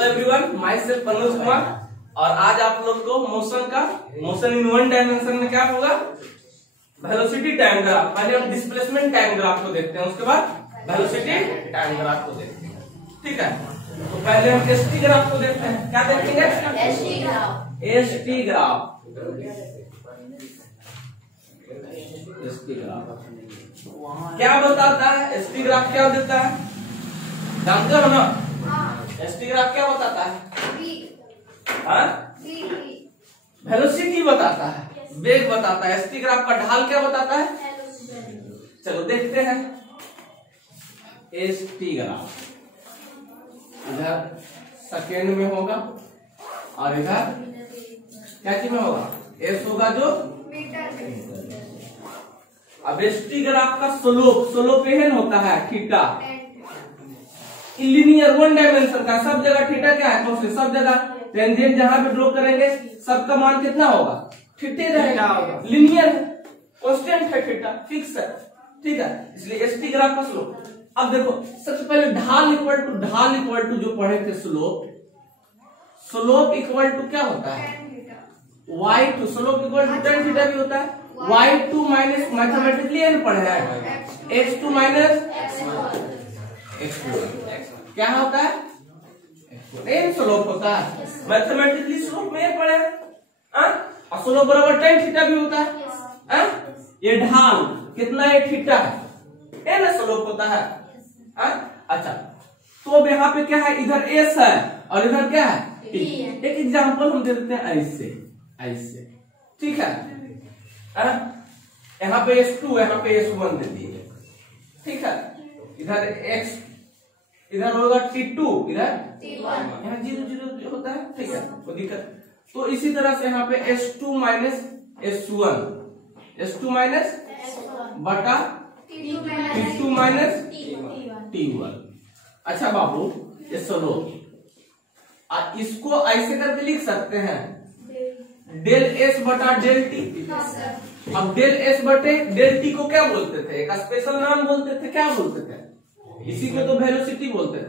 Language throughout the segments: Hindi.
तो everyone, my self Manoj Kumar, और आज आप लोग को मोशन इन वन डायमेंशन में क्या होगा, वेलोसिटी टाइम ग्राफ। पहले हम डिस्प्लेसमेंट टाइम ग्राफ को देखते हैं, उसके बाद वेलोसिटी टाइम ग्राफ को देखते हैं। ठीक है, तो पहले हम एसटी ग्राफ को देखते हैं। क्या देखेंगे? ST graph. एसटी ग्राफ क्या बताता है? एसटी ग्राफ क्या देता है, जानते हो ना? एसटी ग्राफ क्या बताता है? वेलोसिटी बताता है, वेग बताता है। एसटी ग्राफ का ढाल क्या बताता है? चलो देखते हैं। एसटी ग्राफ इधर सेकेंड में होगा और इधर क्या चीज में होगा? एस होगा जो अब एसटी ग्राफ का स्लोप एन होता है थीटा। लीनियर वन डायमेंशन का सब जगह थीटा क्या है? तो सब जगह टेंजेंट जहां पे ड्रॉ करेंगे सबका मान कितना होगा? थीटा रहेगा। लीनियर है, कांस्टेंट है, थीटा फिक्स है। ठीक है, इसलिए एसटी ग्राफ का स्लोप। अब देखो, सबसे पहले ढाल इक्वल टू जो पढ़े थे स्लोप इक्वल टू क्या होता है? y2। Slope equal to tan theta भी होता है। y2 माइनस मैथमेटिकली एन पढ़े हैं, x2 माइनस x1 क्या होता है? एन स्लोप होता है। मैथमेटिकली स्लोप में पढ़े हैं, और स्लोप बराबर tan थीटा भी होता है। ये ढाल कितना है? थीटा है, एन स्लोप होता है। अच्छा, तो अब यहाँ पे क्या है? इधर एस है और इधर क्या है? एक एग्जांपल हम दे देते हैं ऐसे। ठीक है, यहाँ पे S2 यहाँ पे S1 दे दिए। ठीक है, इधर x इधर होगा T2, इधर T1, यहाँ 0 होता है। ठीक है, कोई दिक्कत? तो इसी तरह से यहाँ पे S2 माइनस S1 बटा T2 माइनस T1। अच्छा बाबू, ये स्लोप इसको ऐसे करके लिख सकते हैं, डेल एस बटा डेल टी। अब डेल एस बटे डेल टी को क्या बोलते थे? एक स्पेशल नाम बोलते थे। क्या बोलते थे? इसी को तो वेलोसिटी बोलते थे,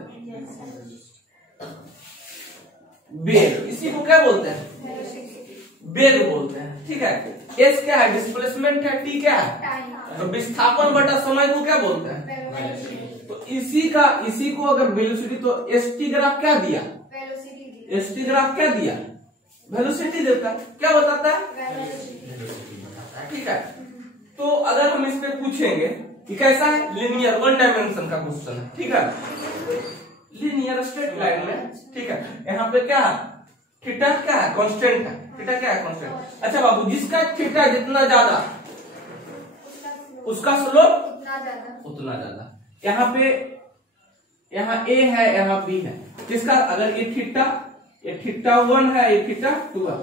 वेग। इसी को क्या बोलते हैं? वेग बोलते हैं। ठीक है, एस क्या है? डिस्प्लेसमेंट है। टी क्या है? तो विस्थापन बटा समय को क्या बोलते हैं? तो इसी को अगर वेलोसिटी, तो एसटी ग्राफ क्या दिया? एसटी ग्राफ क्या दिया? वेलोसिटी देता है। क्या बताता है? ठीक है, तो अगर हम इस पे पूछेंगे कि कैसा है, लीनियर वन डायमेंशन का क्वेश्चन है। ठीक है, लीनियर स्ट्रेट लाइन में। ठीक है, यहाँ पे क्या है? थीटा क्या है? कांस्टेंट है। थीटा क्या है? कांस्टेंट। अच्छा बाबू, जिसका थीटा जितना ज्यादा उसका स्लोप उतना ज्यादा। यहाँ पे यहाँ ए है, यहाँ बी है। किसका? अगर ये थीटा 1 है, ये थीटा 2 है,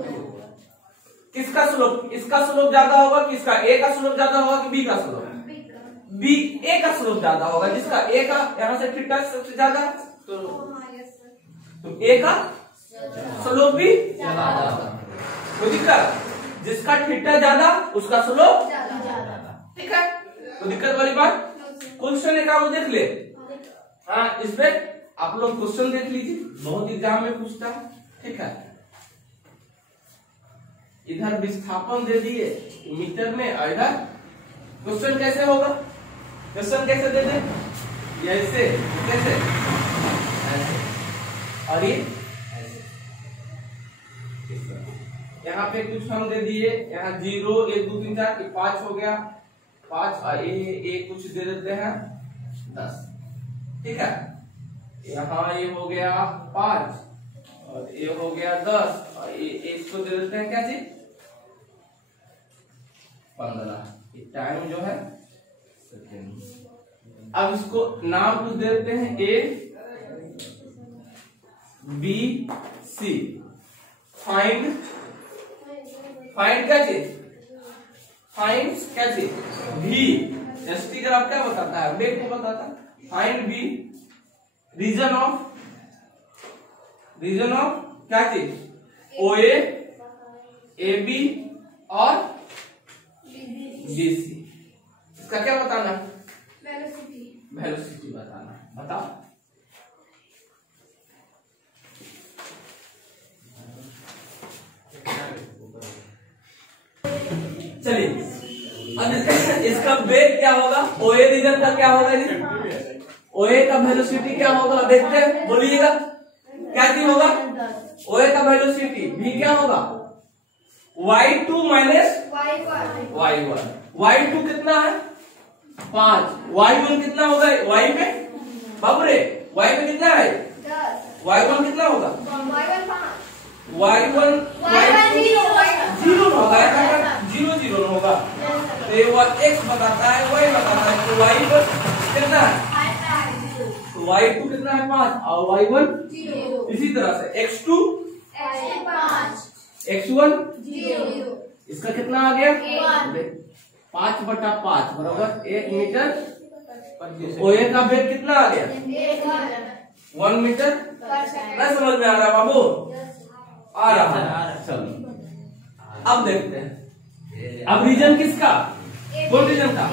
किसका स्लोप? इसका स्लोप ज्यादा होगा कि इसका? ए का स्लोप ज्यादा होगा कि बी का स्लोप? बी, ए का स्लोप ज्यादा होगा। जिसका ए का यहाँ से थीटा सबसे ज्यादा, तो ए का स्लोप भी ज्यादा। कोई दिक्कत? जिसका थीटा ज्यादा उसका स्लोप ज्यादा। ठीक है, तो दिक्कत वाली बात? क्वेश्चन एक आप देख ले। हाँ, इसमें आप लोग क्वेश्चन देख लीजिए, बहुत एग्जाम में पूछता है। ठीक है, इधर विस्थापन दे दिए मीटर में, और इधर क्वेश्चन कैसे होगा? क्वेश्चन कैसे दे दे? ऐसे, कैसे? ऐसे, और ये ऐसे। यहाँ पे कुछ हम दे दिए, यहाँ 0 1 2 3 4 5 हो गया, 5, और ये कुछ दे देते हैं 10। ठीक है, यहाँ ये हो गया 5 और ये हो गया 10, और ये इसको दे देते हैं क्या चीज? 15। टाइम जो है सेकेंड। अब इसको नाम कुछ देते हैं A B C। फाइंड क्या चीज? फाइंड क्या चीज? V। एसटी ग्राफ क्या बताता है? वेग को बताता है। फाइंड V रीजन ऑफ क्या चीज? OA AB और BC। इसका क्या बताना? वेलोसिटी बताना। बताओ। चलिए अब इसका वेग क्या होगा, ओए रीजन का क्या होगा जी, ओए का वेलोसिटी क्या होगा देखते हैं, बोलिएगा क्या चीज होगा, ओए का वेलोसिटी v क्या होगा y2 माइनस y1। y2 कितना है 5, y1 कितना होगा y पे बाबू रे, y पे कितना है 10, y1 कितना होगा y1 जीरो होगा, जीरो जीरो होगा, तो ये x बताता है y बताता है, तो y1 कितना है, तो y2 कितना है 5 और y1 0। इसी तरह से x2 x1 0, इसका कितना आ गया 5/5 बराबर 1 मीटर। ओए का वेग कितना आ गया 1 मीटर। नहीं समझ में आ रहा बाबू, आ रहा है, चलो अब देखते हैं, अब रीजन किसका, कौन रीजन का,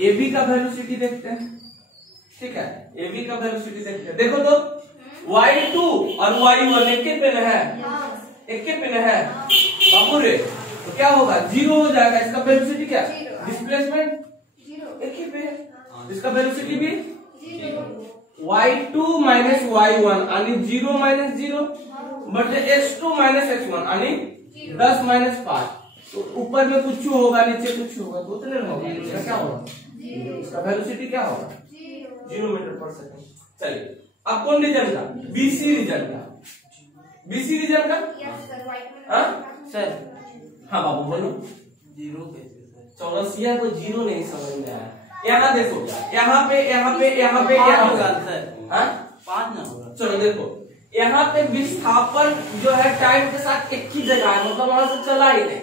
AB का वेलोसिटी देखते हैं, ठीक है, AB का वेलोसिटी देखते हैं। देखो तो y2 और y1 एक के पेन है, एक के पेन है बाबू रे, तो क्या होगा जीरो हो जाएगा, इसका वेलोसिटी क्या, डिस्प्लेसमेंट एक ही पे है, इसका वेलोसिटी भी y2 माइनस y1 यानी 0 माइनस 0 बटे x2 माइनस x1 यानी 10 माइनस 5, तो ऊपर में कुछ होगा नीचे कुछ होगा, तो उतने होगा, इसका क्या होगा, इसका वेलोसिटी क्या होगा 0 मीटर पर सेकंड। चलिए अब कौन रीजन का, BC रीजन का, BC रीजन का सर, हाँ बाबू बोलो, जीरो कैसे सर, चौरसिया को जीरो नहीं समझ में आया, यहाँ देखो यहाँ पे यहाँ पे यहाँ पे यहाँ होगा सर, हाँ 5 ना होगा, चलो देखो यहाँ पे विस्थापन जो है टाइम के साथ एक ही जगह है, मतलब वहां से चला ही नहीं,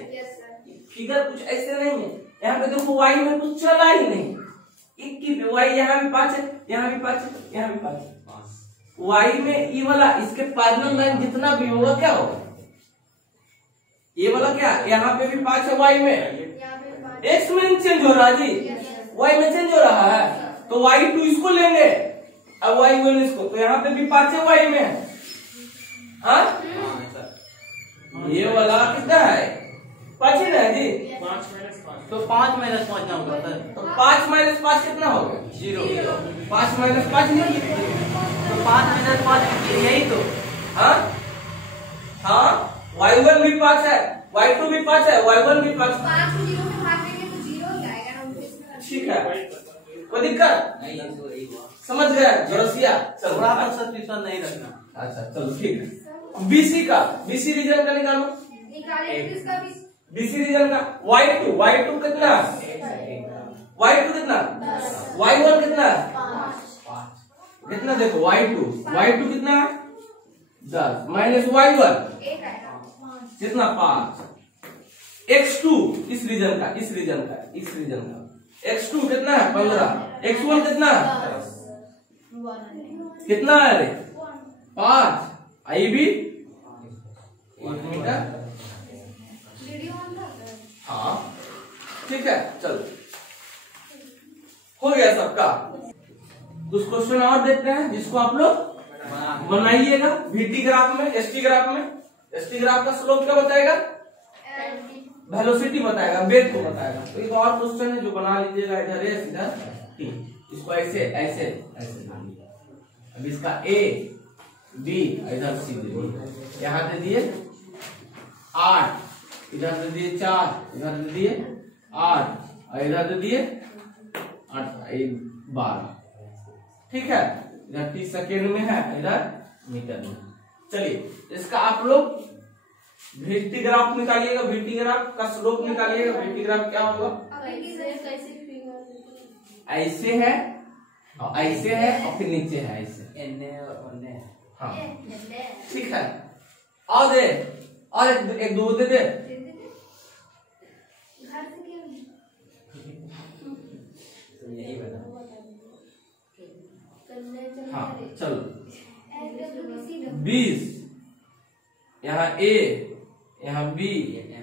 फिगर कुछ ऐसे नहीं है, यहाँ पे देखो y में कुछ चला ही नहीं, एक ही पे y यहाँ भी 5 है, यहाँ भी 5 है, यहाँ भी 5 है, y में ये वाला इसके पैरेलल लाइन जितना भी होगा क्या होगा, ये वाला क्या यहाँ पे भी 5 है y में, x में चेंज हो रहा है जी, y में चेंज हो रहा है, तो y2 इसको लेंगे अब y1 इसको, तो यहाँ पे भी 5 है y में, हाँ ये वाला कितना है 5 ही ना जी, 5 माइनस 5, तो 5 माइनस 5 ना होगा सर, तो 5 माइनस 5 कितना होगा 0, 5 माइनस 5 नहीं, तो 5 माइनस 5 यही तो, हाँ हाँ y1 भी 5 है, y2 भी 5 है, y1 भी 5 है, ठीक है कोई दिक्कत समझ गए जोरसिया, चलो नहीं रखना, अच्छा चलो ठीक है। BC का, BC रीजन का निकालो, BC रीजन का y2 कितना, y2 कितना, y1 कितना, कितना देखो y2 कितना 10 माइनस y1 कितना 5, x2 इस रीजन का x2 कितना है 15, x1 कितना कितना है अरे 5, आई भी 1 मीटर, हाँ ठीक है चलो हो गया सबका। कुछ क्वेश्चन और देखते हैं जिसको आप लोग बनाइएगा VT ग्राफ में, ST ग्राफ में। ST ग्राफ का स्लोप क्या बताएगा, वेलोसिटी बताएगा, वेग को बताएगा। तो एक और क्वेश्चन है जो बना लीजिएगा, इधर है सीधा T, इसको ऐसे ऐसे ऐसे लीजिए। अब इसका A B इधर C दे दिए, यहाँ दे दिए 8, इधर दे दिए 4, इधर दे दिए 8 और इधर दे दिए 12, ठीक है। इधर 30 सेकेंड में है, इधर मीटर में। चलिए इसका आप लोग VT ग्राफ निकालिएगा, VT ग्राफ का स्लोप निकालिएगा। VT ग्राफ क्या होगा, ऐसे है और ऐसे है और फिर नीचे है ऐसे, हाँ ठीक है। और दे और एक दो दे दे, यही बता, हाँ चलो 20, यहाँ A, यहाँ B,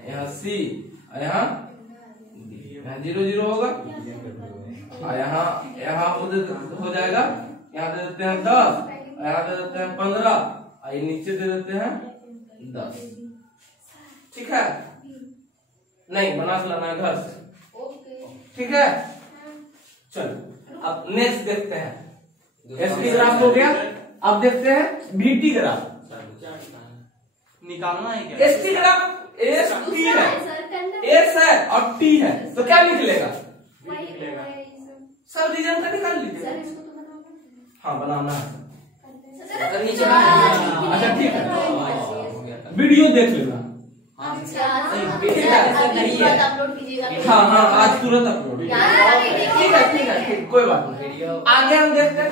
यहाँ C और यहाँ 0 0 होगा और यहाँ हो जाएगा। यहाँ दे देते हैं 10, यहाँ दे देते हैं 15 और नीचे दे देते हैं 10, ठीक है। नहीं, बना के लाना है घर से। ओके, ठीक है, चलो अब नेक्स्ट देखते हैं। एसटी ग्राफ हो गया, अब देखते हैं बीटी ग्राफ। निकालना है क्या? एसटी ग्राफ एस टी है, एस है और टी है, तो क्या निकलेगा? सब रीजन का निकाल लीजिए। हाँ, बनाना है। अच्छा ठीक है, वीडियो देख लेना। अपलोड कीजिएगा। हाँ हाँ, आज तुरंत अपलोड। ठीक है ठीक है, ठीक, कोई बात नहीं। आगे हम देखते हैं।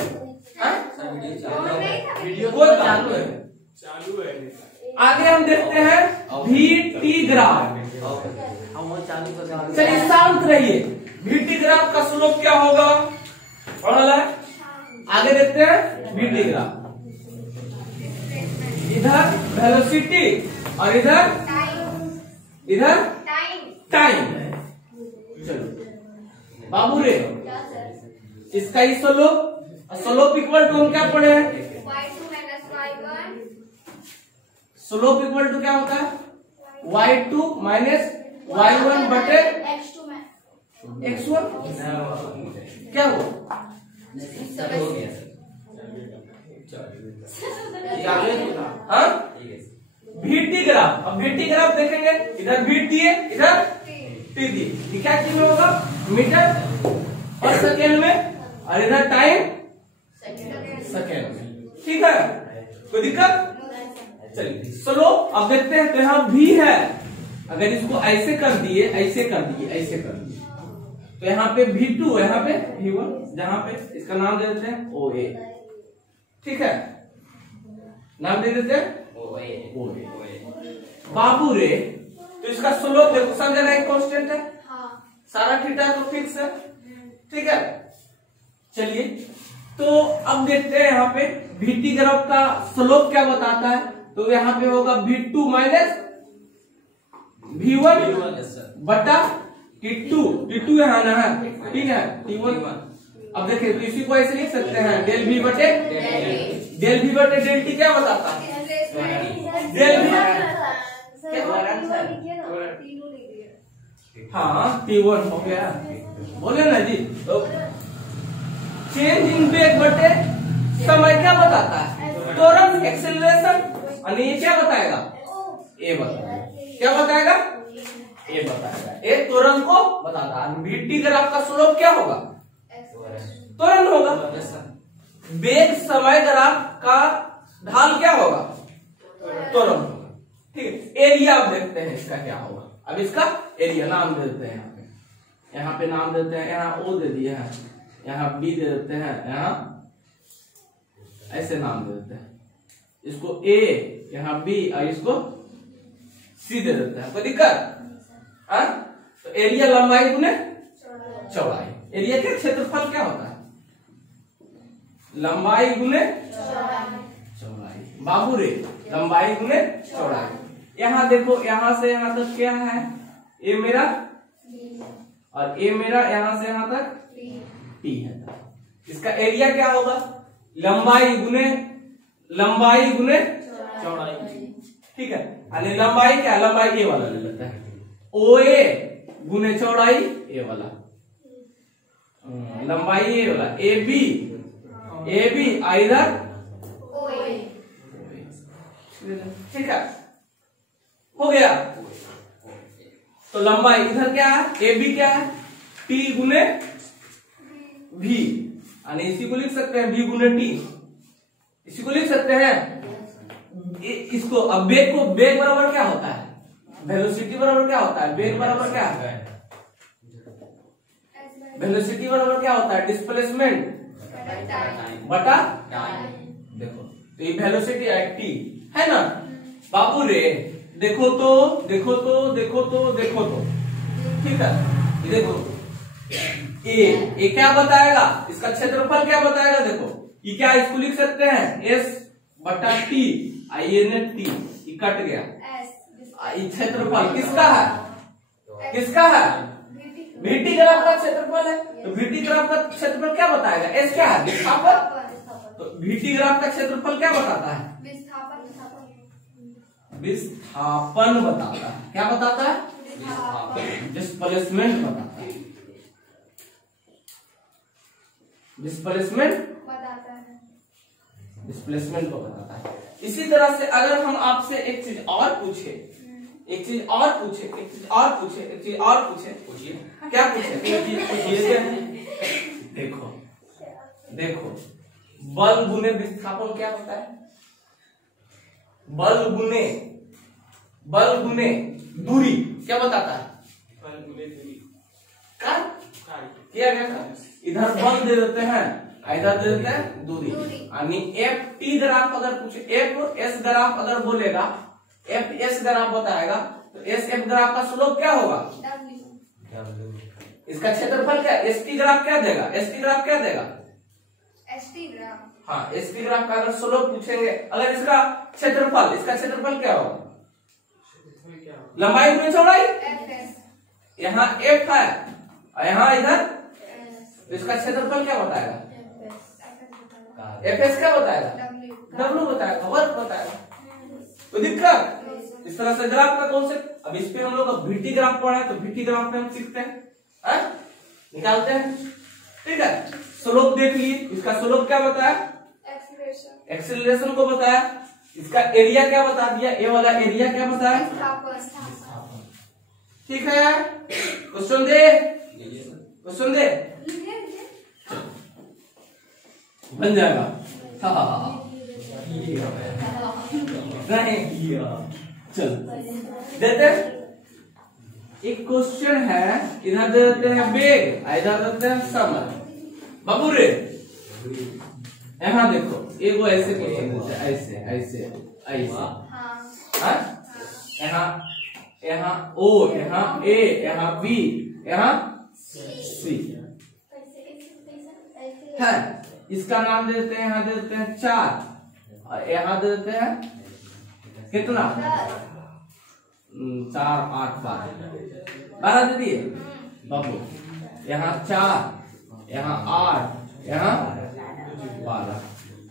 वीडियो कोई चालू है, चालू है। आगे हम देखते हैं VT ग्राफ। हम वो चालू कर। चलिए शांत रहिए। VT ग्राफ का स्लोप क्या होगा? पढ़ा है? आगे देखते हैं VT ग्राफ। इधर वेलोसिटी और इधर टाइम। चलो बाबू रे, इसका ही स्लोप इक्वल टू हम क्या पढ़े हैं? स्लोप इक्वल टू क्या होता है? y2 माइनस y1 बटे x1। क्या हुआ? हाँ, VT ग्राफ। अब VT ग्राफ देखेंगे, इधर VT है, इधर T दिए। क्या चीज में होगा? मीटर और सेकेंड में, और इधर टाइम सेकेंड में। ठीक है, कोई दिक्कत? चलिए स्लोप अब देखते हैं। तो यहाँ V है, अगर इसको ऐसे कर दिए, ऐसे कर दिए, तो यहाँ पे V2, यहाँ पे V1, जहां पे इसका नाम दे देते हैं OA। ठीक है, नाम दे देते हैं OA। बाबू रे, तो इसका स्लोप देखो, सब जगह एक कांस्टेंट है, सारा थीटा तो फिक्स है। ठीक है, चलिए तो अब देखते हैं यहाँ पे VT ग्राफ का स्लोप क्या बताता है। तो यहाँ पे होगा V2 माइनस V1 बटा T2 यहाँ ना है, ठीक है, T1। अब देखिए, तो इसी को ऐसे लिख सकते हैं, डेल V बटे डेल T क्या बताता है? Del V। हाँ, T1 हो गया, बोले ना जी। तो चेंज इन वेग बटे समय क्या बताता है? त्वरण, एक्सेलरेशन। और ये क्या बताएगा? ए बताएगा। क्या बताएगा? ए बताएगा। ए त्वरण को बताता है। VT ग्राफ का स्लोप क्या होगा? त्वरण होगा। वेग समय ग्राफ का ढाल क्या होगा? त्वरण होगा। ठीक है, एरिया अब देखते हैं इसका क्या होगा। अब इसका एरिया नाम दे देते हैं, यहाँ पे नाम देते हैं, यहाँ O दे दिया है, यहाँ B दे देते हैं, यहाँ ऐसे नाम दे देते हैं। इसको A, यहाँ B और इसको C दे देते हैं। कोई दिक्कत? तो एरिया लंबाई गुने चौड़ाई। एरिया के क्षेत्रफल क्या होता है? लंबाई गुने चौड़ाई। बाबू रे, लंबाई गुने चौड़ाई। यहाँ देखो, यहाँ से यहाँ तक क्या है? ए मेरा और ए मेरा, यहाँ से यहाँ तक T है। इसका एरिया क्या होगा? लंबाई गुने चौड़ाई। ठीक है, यानी लंबाई क्या? लंबाई ए वाला ले लेते हैं, OA गुने चौड़ाई ए वाला। लंबाई ए वाला AB इधर। ठीक है, हो गया। तो लंबाई इधर क्या है? AB क्या है? T गुने V, यानी इसी को लिख सकते हैं V गुने T। इसी को लिख सकते हैं। इसको अब वेग बराबर क्या होता है? वेलोसिटी बराबर क्या होता है? वेग बराबर क्या है? वेलोसिटी बराबर क्या होता है? डिस्प्लेसमेंट बटा देखो, तो ये वेलोसिटी T है ना बाबू रे। देखो तो ठीक है, देखो ए क्या बताएगा? इसका क्षेत्रफल क्या बताएगा? देखो ये क्या, इसको लिख सकते हैं S बटा T, ये T कट गया। क्षेत्रफल किसका है? VT ग्राफ का क्षेत्रफल है। तो VT ग्राफ का क्षेत्रफल क्या बताएगा? S क्या है? विस्थापन। तो VT ग्राफ का क्षेत्रफल क्या बताता है? विस्थापन बताता है। क्या बताता है? डिस्प्लेसमेंट बताता है, डिस्प्लेसमेंट बताता है, डिस्प्लेसमेंट को बताता है। इसी तरह से अगर हम आपसे एक चीज और पूछे, एक चीज और पूछे, एक चीज और पूछे, एक चीज और पूछे, पूछिए क्या पूछे, पूछिए। देखो देखो, बल गुने विस्थापन क्या होता है? बल गुने दूरी क्या बताता है? क्या किया गया था? इधर बल दे देते हैं, इधर दे देते हैं दूरी। यानी एफ टी ग्राफ अगर पूछे, एफ एस ग्राफ अगर बोलेगा, एफ एस ग्राफ बताएगा, तो एस एफ ग्राफ का स्लोप क्या होगा? इसका क्षेत्रफल क्या? एस टी ग्राफ क्या देगा? एस टी ग्राफ क्या देगा? हाँ, एस टी ग्राफ का अगर स्लोप पूछेंगे, अगर इसका क्षेत्रफल, इसका क्षेत्रफल क्या होगा? लंबाई में चौड़ाई, यहाँ एफ है, यहाँ इधर, तो इसका क्षेत्रफल क्या बताएगा? एफ एस क्या बताएगा? डब्ल्यू बताएगा, वर्क बताएगा। तो दिक्कत इस तरह से ग्राफ का कॉन्सेप्ट। अब इस पे हम लोग वीटी ग्राफ पढ़ा है, तो वीटी ग्राफ पे हम सीखते हैं, निकालते हैं। ठीक है, स्लोप देख लिए, इसका स्लोप क्या बताया? एक्सीलरेशन को बताया। इसका एरिया क्या बता दिया? ए वाला एरिया क्या बताया? ठीक है यार, क्वेश्चन दे, क्वेश्चन दे, बन जाएगा। नहीं चल देते। एक क्वेश्चन है, इधर दे देते हैं बेग, इधर देते हैं समय। बाबू रे यहाँ देखो, एक वो ऐसे क्वेश्चन देते हैं, ऐसे ऐसे ऐसे, यहाँ ओ, यहाँ ए, यहाँ बी, यहाँ सी है। इसका नाम दे देते हैं, यहाँ दे देते हैं 4, और यहाँ दे देते हैं कितना? 4 8 12 दे दिए बाबू। यहाँ 4, यहाँ 8, यहाँ 12।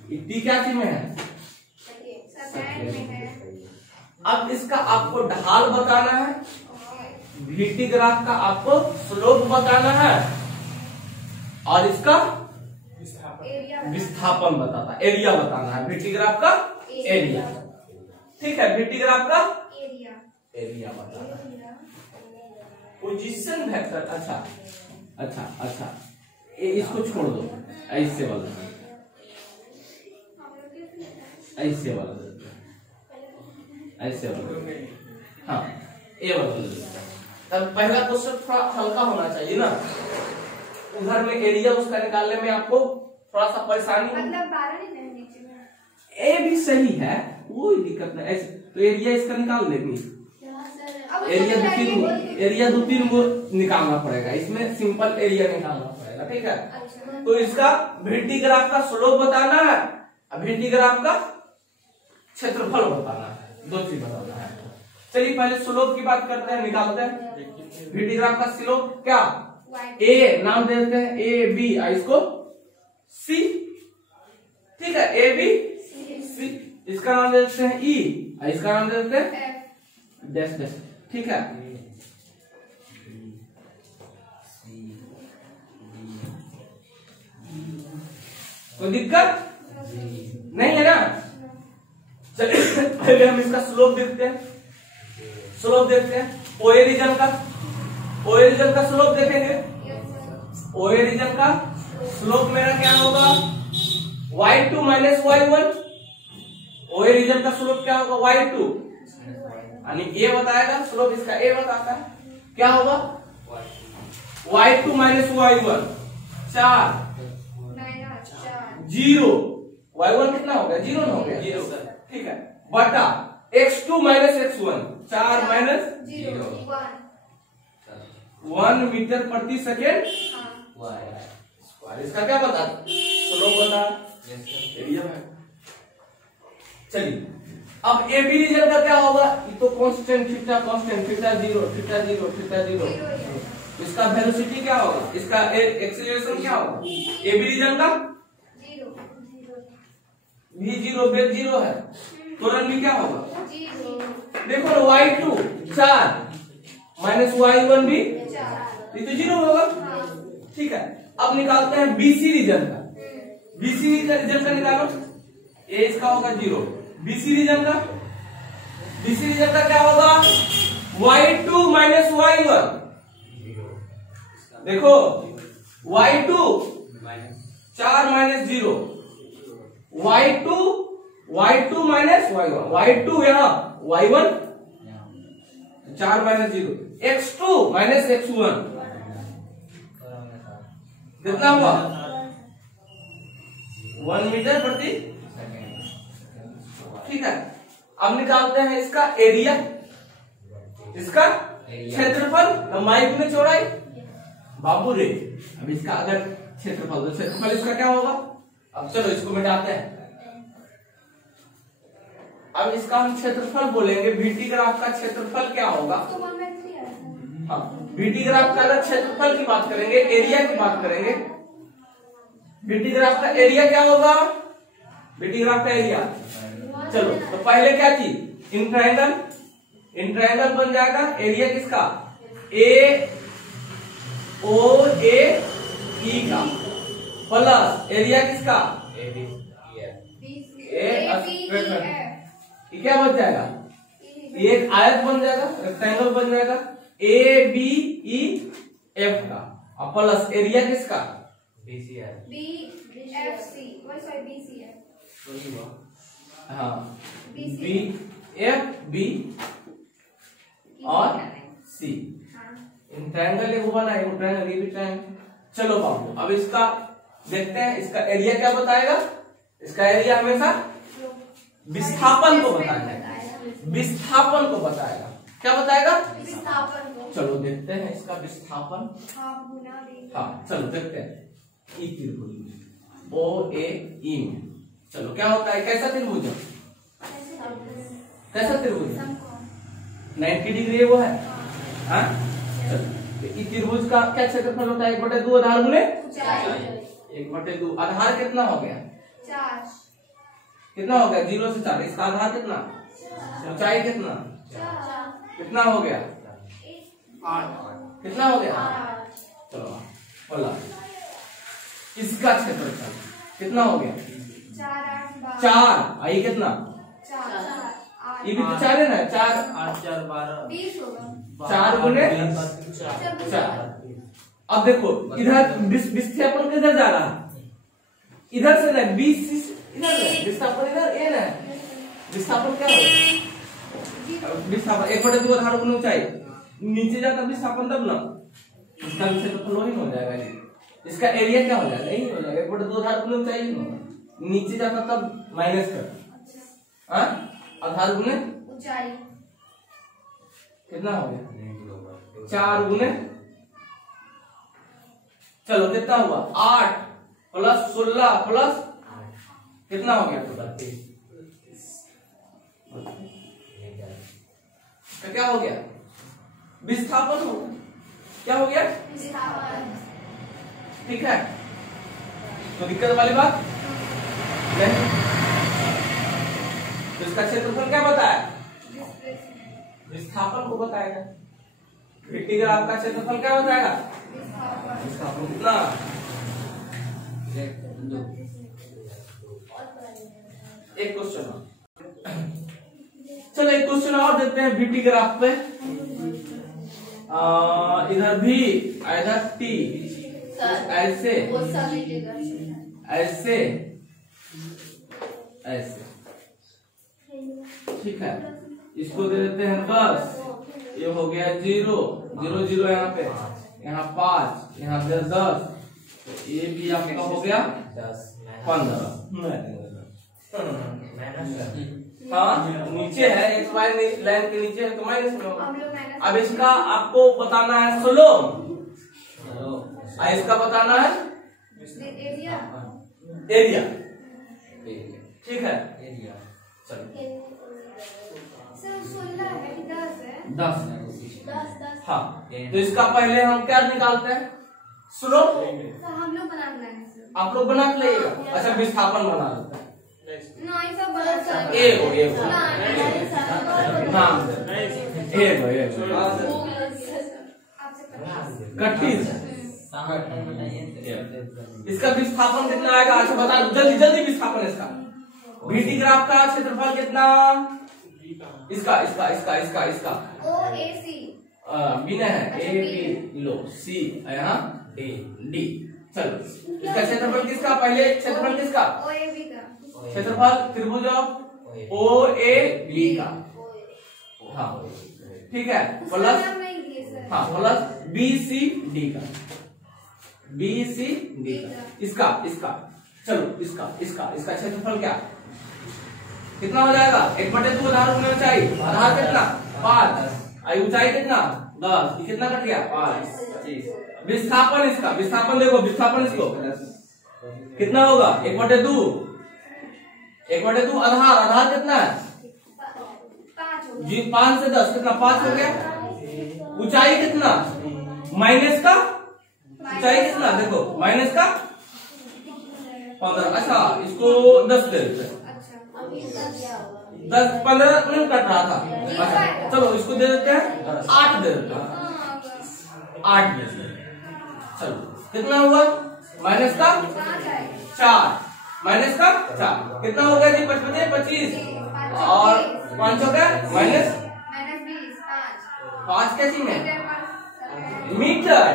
टी क्या चीज में है? अब इसका आपको ढाल बताना है, वीटी ग्राफ का आपको स्लोप बताना है, और इसका विस्थापन बताता है, एरिया बताना है। वीटी ग्राफ का एरिया, ठीक है, वीटी ग्राफ का एरिया बताना है। पोजीशन वेक्टर, अच्छा अच्छा अच्छा, इसको छोड़ दो, ऐसे वाला, ऐसे वाला, ऐसे वाला, हाँ ए वाला। तब पहला क्वेश्चन थोड़ा हल्का होना चाहिए ना, उधर में एरिया उसका निकालने में आपको थोड़ा सा परेशानी, मतलब 12 नहीं है नीचे में। ए भी सही है, कोई दिक्कत नहीं। ऐसे तो एरिया इसका निकाल लेंगे, एरिया दो तीन गो निकालना पड़ेगा, इसमें सिंपल एरिया निकालना पड़ेगा। ठीक है, तो इसका वीटी ग्राफ का स्लोप बताना है, अब वीटी ग्राफ का क्षेत्रफल बताना है, दो चीज बताना है। चलिए पहले स्लोप की बात करते हैं, निकालते हैं। वीटी ग्राफ का स्लोप क्या? ए नाम दे देते हैं, ए बी, इसको सी, ठीक है, ए बी सी। इसका नाम दे देते हैं ई, इसका नाम दे देते हैं डैश डैश, ठीक है। कोई दिक्कत नहीं है ना? चलिए पहले हम इसका स्लोप देखते हैं, स्लोप देखते हैं। ओए रीजन का, ओए रीजन का स्लोप देखेंगे। ओए रीजन का स्लोप मेरा क्या होगा? y2 minus y1। ओए रीजन का स्लोप क्या होगा? y2, यानी ए बताएगा स्लोप, इसका ए बताता है, क्या होगा? y2 माइनस y1, 4 0, y1 कितना हो गया? 0 हो गया, 0, ठीक है, बटा x2 minus x1, 4 minus 1 metre प्रति सेकेंड स्क्वायर। इसका क्या बता? स्लोप बता, एरिया है। चलिए अब ए बी रीजन का क्या होगा? ये तो constant theta, constant theta 0, theta 0, theta 0। इसका वेलोसिटी क्या होगा? इसका एक्सीलरेशन क्या होगा? ए बी रीजन का भी 0, वेग 0 है, त्वरण भी क्या होगा? देखो y2 4, माइनस y1 भी चार। ये तो 0 होगा। ठीक है, अब निकालते हैं BC रीजन का। BC रीजन का निकालो, ये इसका होगा 0। BC रीजन का क्या होगा, y2 माइनस y1। देखो y2 4 minus 0, y2 minus y1, y2 यहाँ y1 4 minus 0, x2 minus x1 कितना हुआ 1 मीटर प्रति। ठीक है, अब निकालते हैं इसका एरिया, इसका क्षेत्रफल, लंबाई में चौड़ाई। बाबू रे, अब इसका अगर क्षेत्रफल, तो क्षेत्रफल इसका क्या होगा। अब चलो इसको मिटाते हैं। अब इसका हम क्षेत्रफल बोलेंगे, VT ग्राफ का क्षेत्रफल क्या होगा। हाँ, VT ग्राफ का अगर क्षेत्रफल की बात करेंगे, एरिया की बात करेंगे, VT ग्राफ का एरिया क्या होगा, VT ग्राफ का एरिया। चलो तो पहले क्या चीज, इन ट्रायंगल बन जाएगा। एरिया किसका, AOAE का प्लस एरिया किसका, ये क्या बन जाएगा, एक आयत बन जाएगा, रेक्टेंगल बन जाएगा ABEF का, और प्लस एरिया किसका, हाँ BFB और C। इन ट्रायंगल एक बना है, ट्रायंगल ये भी ट्रायंगल। चलो बाबू, अब इसका देखते हैं, इसका एरिया क्या बताएगा। इसका एरिया हमेशा विस्थापन को बताएगा, विस्थापन को बताएगा। क्या बताएगा, विस्थापन को। चलो देखते हैं इसका विस्थापन। हाँ चलो देखते हैं, ई त्रिभुज OAE में चलो क्या होता है, कैसा त्रिभुज है, कैसा त्रिभुज 90 डिग्री वो है। हाँ चलो, इस त्रिभुज का क्या क्षेत्रफल होता है, 1/2 आधार गुणे 1/2। आधार कितना हो गया, 4। कितना हो गया, 0 से 4। इसका आधार कितना, ऊंचाई कितना, कितना हो गया 8। कितना हो गया, चलो बोला। इसका क्षेत्रफल कितना हो गया, 4। आई कितना, ये भी तो 4 है ना, 4 8 4 12 20 होगा। 4 गुणे 4। अब देखो इधर विस्थापन किधर जा रहा है, इधर से ना 20 इधर है, विस्थापन इधर ए ना, विस्थापन क्या होगा, विस्थापन 1/2 आधार गुणे ऊंचाई, नीचे जाता विस्थापन तब ना, इसका क्षेत्रफल वही हो जाएगा। इसका एरिया क्या हो जाएगा, यही हो जाएगा 1/2 आधार गुणे ऊंचाई ही होगा, नीचे जाता तब माइनस कर, आधार गुणे ऊंचाई कितना हो गया, 4 गुणे, चलो कितना हुआ 8 प्लस 16 प्लस कितना हो गया, तो क्या हो गया, विस्थापन हो गया। क्या हो गया, विस्थापन। ठीक है, तो दिक्कत वाली बात नहीं। तो इसका क्षेत्रफल क्या बताया, विस्थापन को बताएगा। VT ग्राफ का क्षेत्रफल क्या बताएगा, विस्थापन कितना। एक क्वेश्चन, चलो एक क्वेश्चन और देते हैं VT ग्राफ पे। इधर भी इधर T ऐसे ऐसे ऐसे, ठीक है, इसको दे देते हैं 10, ये हो गया 0 0 0 यहाँ पे, यहाँ 5, यहाँ 10, तो ये भी आपका हो गया 15। हाँ नीचे है, एक्स वाई लाइन के नीचे है तो माइनस में होगा। अब इसका आपको बताना है स्लोप, इसका बताना है एरिया। ठीक है, चलो 10। हाँ तो इसका पहले हम क्या निकालते हैं, स्लोप। हम लोग बना लेंगे, आप लोग बना के लेगा। अच्छा विस्थापन बना लेते हैं, 31। इसका विस्थापन कितना आएगा? अच्छा बता जल्दी जल्दी विस्थापन इसका। बीटी ग्राफ का क्षेत्रफल कितना? इसका इसका इसका इसका इसका OAC बिना है ए बी लो सी यहाँ डी डी। चलो इसका क्षेत्रफल किसका? पहले क्षेत्रफल किसका? OAB का क्षेत्रफल त्रिभुज ओ ए बी का। हाँ ठीक है प्लस नहीं दिए सर। हाँ प्लस बी सी डी का बी सी डी का इसका इसका। चलो इसका इसका इसका क्षेत्रफल क्या कितना हो जाएगा? 1/2 आधार होना चाहिए। आधार कितना? 5। ऊंचाई कितना? 10। कितना कट गया? 5। विस्थापन इसका विस्थापन देखो विस्थापन इसको कितना होगा? 1/2 1/2 आधार आधार कितना है? 5 होगा जी 5 से 10 कितना? 5 हो गया। ऊंचाई कितना? माइनस का ऊंचाई कितना? देखो माइनस का 15। अच्छा इसको 10 दे देते हैं। 10 15 नहीं कट रहा था। अच्छा चलो इसको दे देते हैं 8 दे देते हैं 8 दे देते हैं। चलो कितना हुआ? माइनस का 4 माइनस का 4 कितना हो गया जी? 25 और 5 हो गया माइनस -20 कैसी में? मीटर।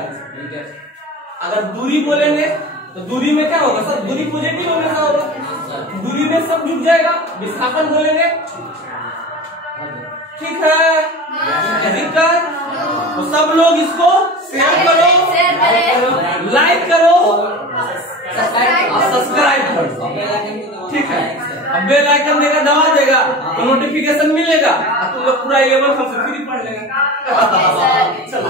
अगर दूरी बोलेंगे तो दूरी में क्या होगा सर? दूरी पॉजिटिव हमेशा होगा। दूरी में सब जुड़ जाएगा। विस्थापन बोलेंगे ठीक है। दिक्कत तो सब लोग इसको शेयर करो लाइक करो और सब्सक्राइब करो ठीक है। अब बेल आइकन देगा दबा देगा तो नोटिफिकेशन मिलेगा। तुम लोग पूरा 11 हमसे फ्री पढ़ लेगा। चलो